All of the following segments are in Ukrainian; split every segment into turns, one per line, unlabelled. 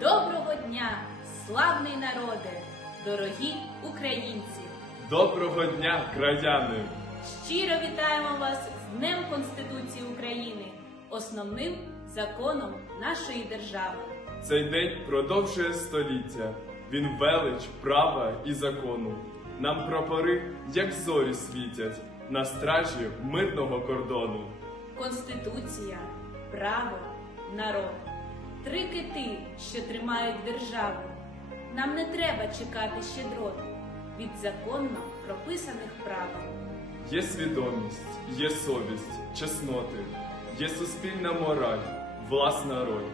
Доброго дня, славний народе, дорогі українці!
Доброго дня, краяни!
Щиро вітаємо вас з Днем Конституції України, основним законом нашої держави.
Цей день продовжує століття. Він велич, права і закону. Нам прапори, як зорі світять, на стражі мирного кордону.
Конституція, право, народ. Три кити, що тримають державу. Нам не треба чекати щедрот від законно прописаних правил.
Є свідомість, є совість, чесноти, є суспільна мораль, власна роль.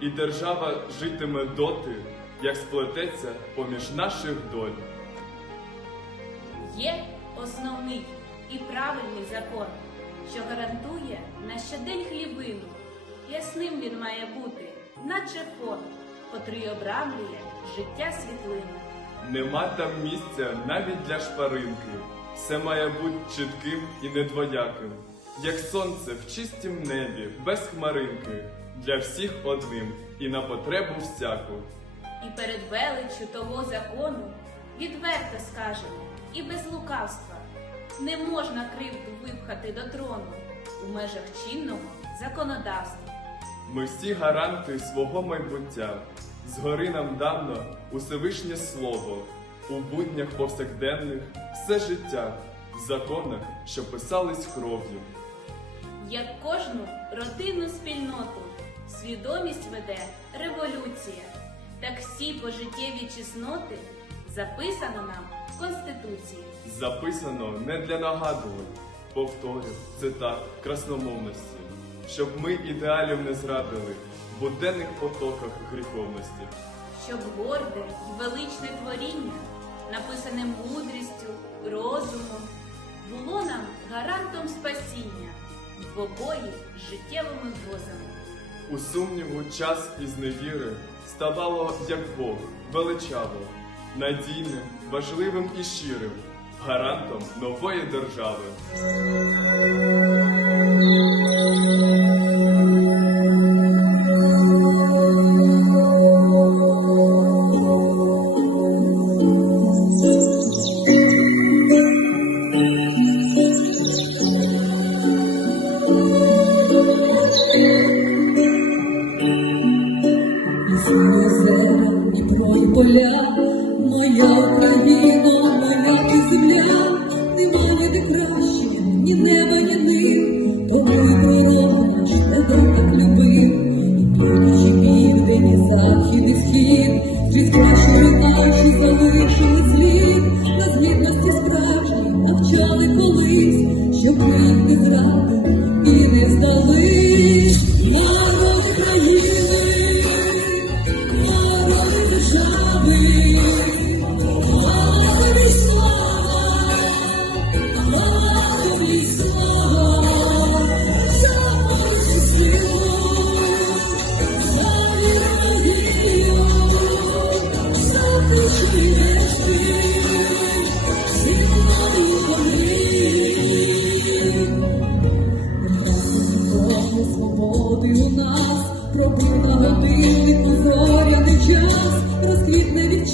І держава житиме доти, як сплететься поміж наших доль.
Є основний і правильний закон, що гарантує на щодень хлібину. Ясним він має бути, наче фон, котрий обрамлює життя світлини.
Нема там місця навіть для шпаринки. Все має бути чітким і недвояким, як сонце в чистім небі, без хмаринки, для всіх одним і на потребу всяку.
І перед величчю того закону відверто скажемо, і без лукавства не можна кривду випхати до трону у межах чинного законодавства.
Ми всі гаранти свого майбуття. Згори нам давно Усевишнє слово, у буднях повсякденних все життя, в законах, що писались кров'ю.
Як кожну родинну спільноту свідомість веде революція, так всі пожиттєві чесноти записано нам в Конституції.
Записано не для нагадувань, повторю, цитат красномовності, щоб ми ідеалів не зрадили в буденних потоках гріховності.
щоб горде й величне творіння, написане мудрістю, розумом, було нам гарантом спасіння в обої життєвими грозами.
У сумніву час із невіри ставало як Бог, величаво, надійним, важливим і щирим, гарантом нової держави.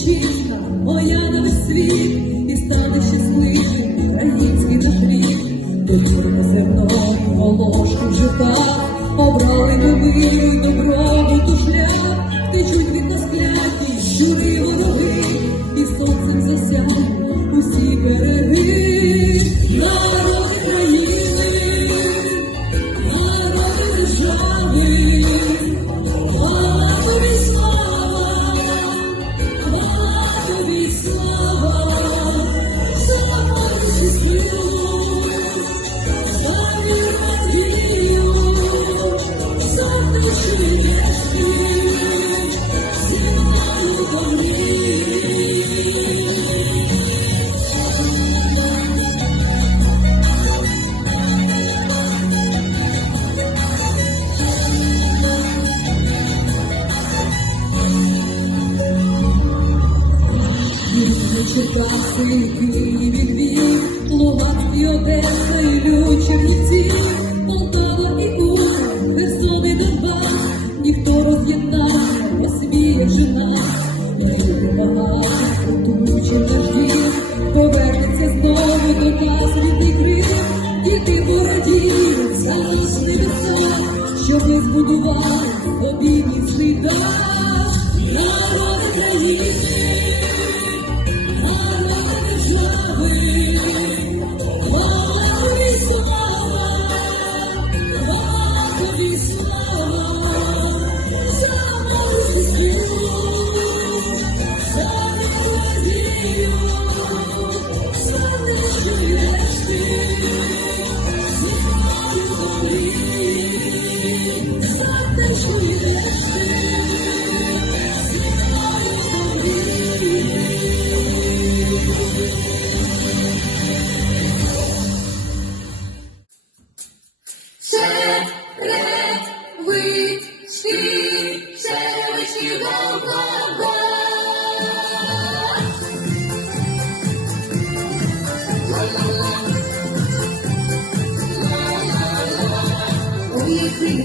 Розквітне моя на світ,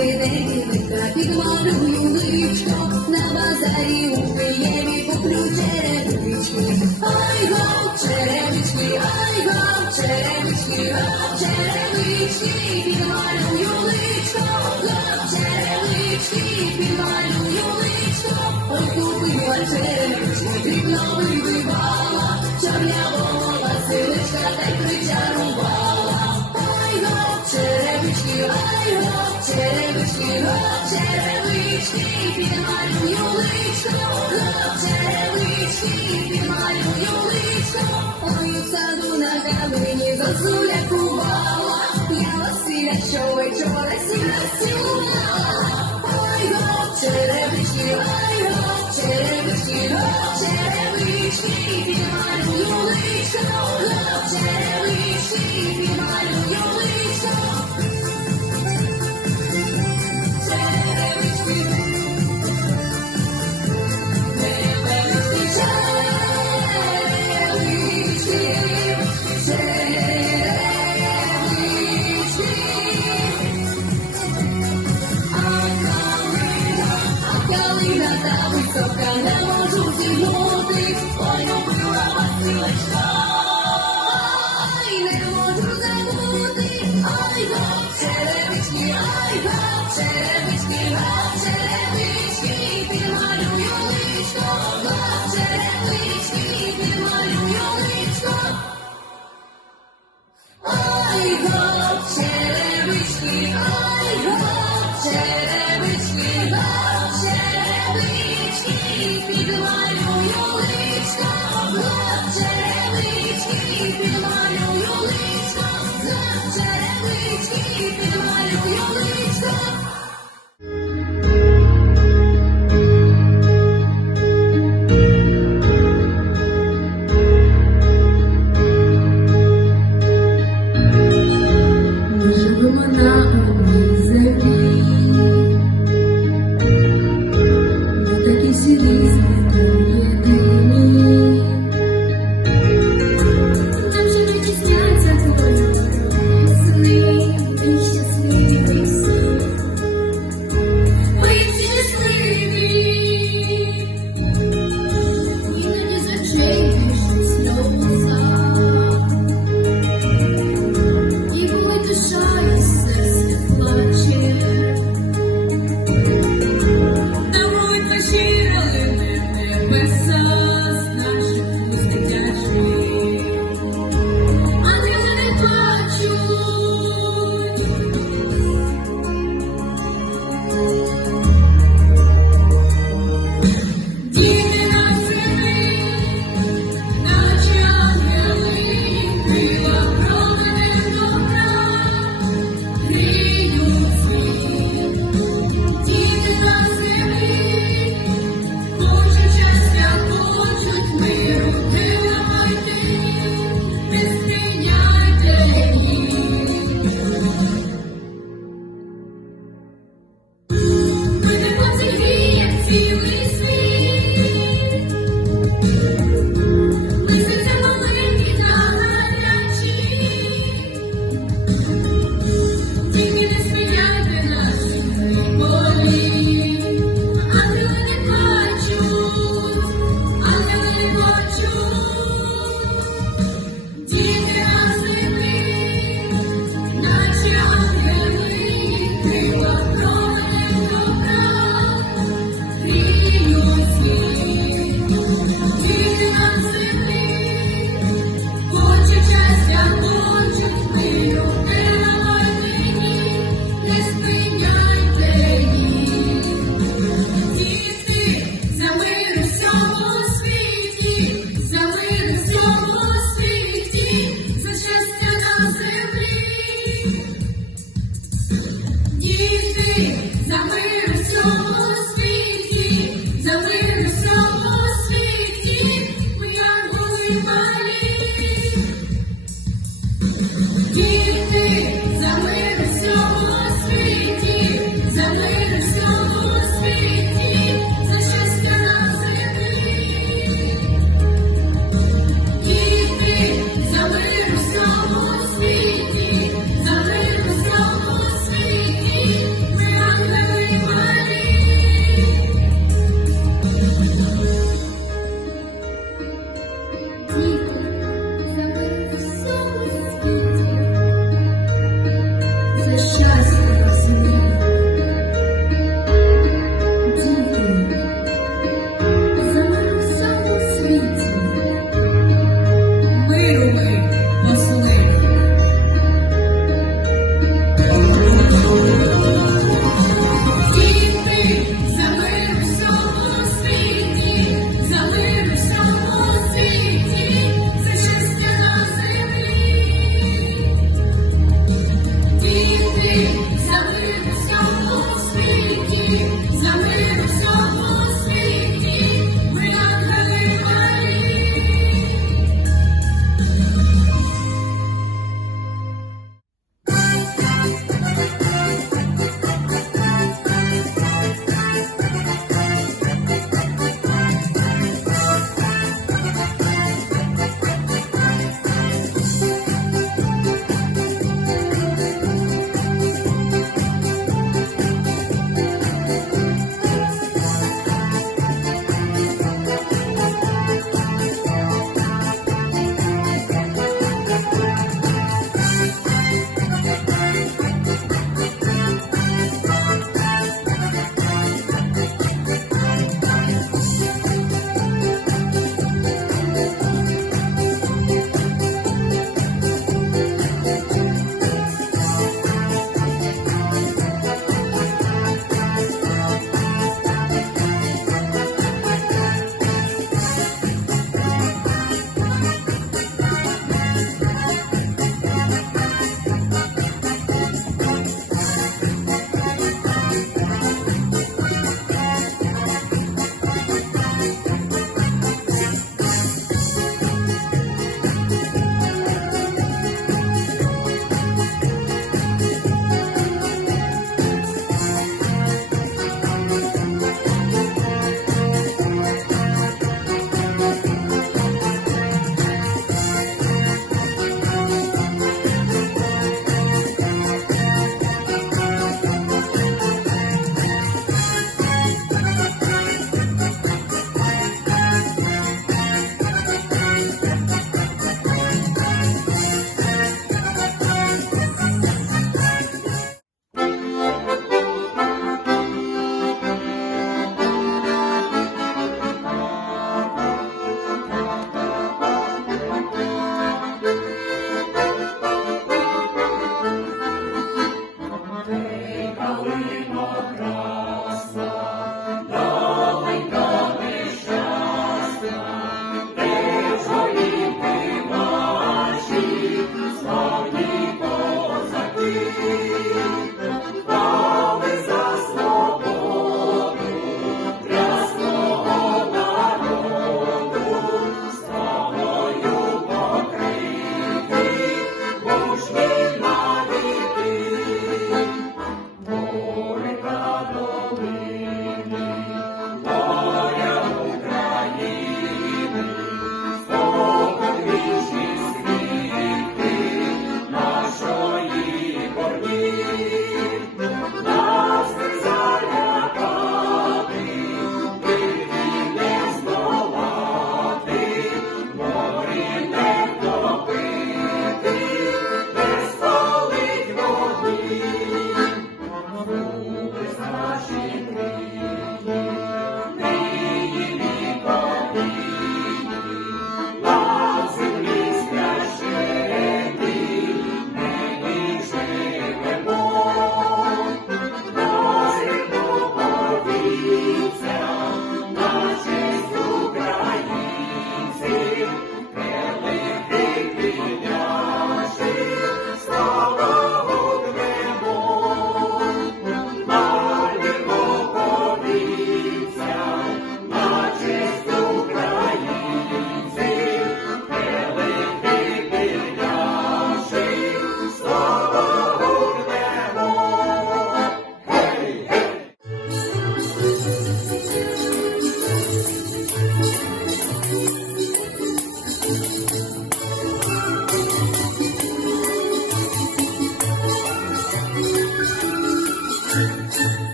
винегінника, на базарі у Києві куплю черевички. Ай го, черевички, ай го, черевички, го, черевички, під марою личко, го, черевички, під марою личко. Ой, купила Василичка, та й причарувала. Ой, саду на камені
засу.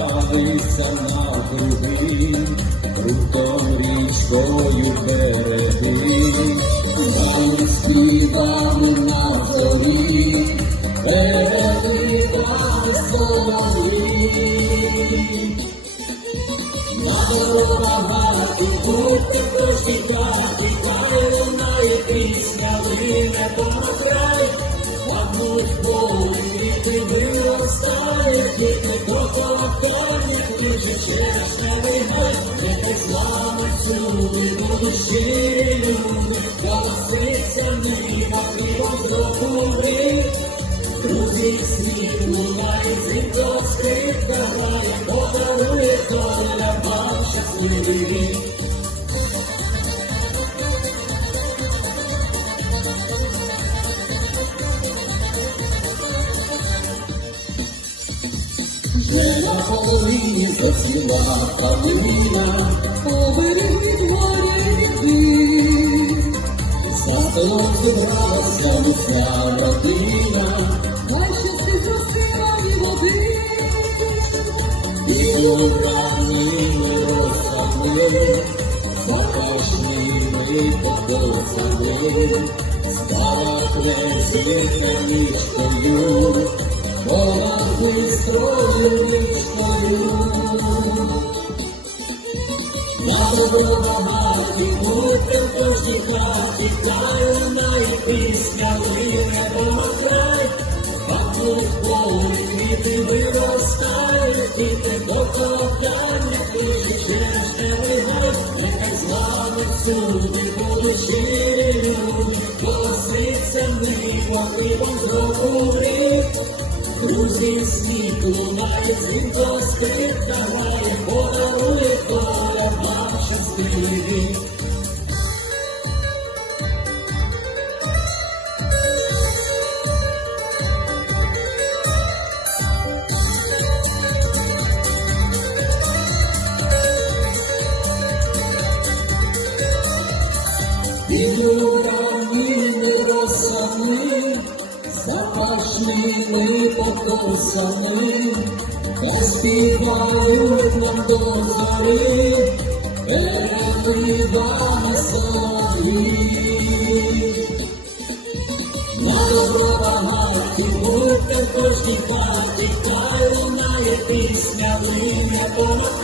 плавиться на
круги, крутою річкою береги, далі співали на зорі, переливали солові. На дорогах і будьте кожні паті, хай лунає пісня, лине по край, а будь ти виростаєш, діти до колокольник, ти вже через тебе гай, я так слава сюди до душі люби, голоситься мені на хлібом зробули. Друзі сніг лунає,
дзвінко скрипка. Горя і біди.
за столом зібралася уся родина,
Хай щастить зростила і води.
і лукавні розсадли, запашними покоцали, стала кресвіта ніжкою, вона бистрою нічкою. На багаті будем в кожній хаті, пісня, край, Пахнуть полі, квіти виростають, діти до кохання, тиші черешневий гай, нехай з вами всюди будуть щирі люди, голоситься нива, пивом зроку в рік. Друзі світу лунає дзвінко скрипка грає, подарує доля вам щасливий рік. Піду ранніми росами, запашними покосами, та співають нам до зорі, переливами солов'ї. На добро багаті, будьте в кожній хаті, хай лунає пісня, лине понад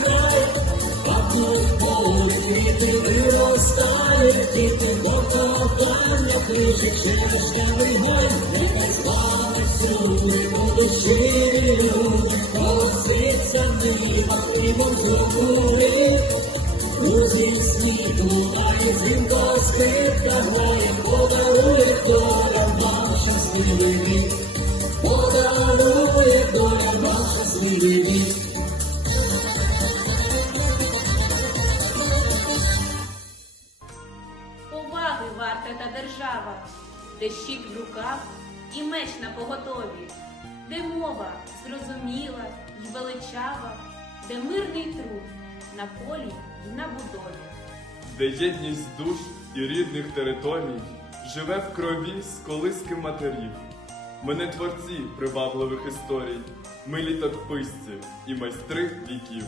подарує доля вам щасливий
де щит в руках і меч на поготові, де мова зрозуміла й величава, де мирний труд на полі й на будові.
де єдність душ і рідних територій живе в крові з колиски матерів. Мене творці привабливих історій, ми літописці і майстри віків.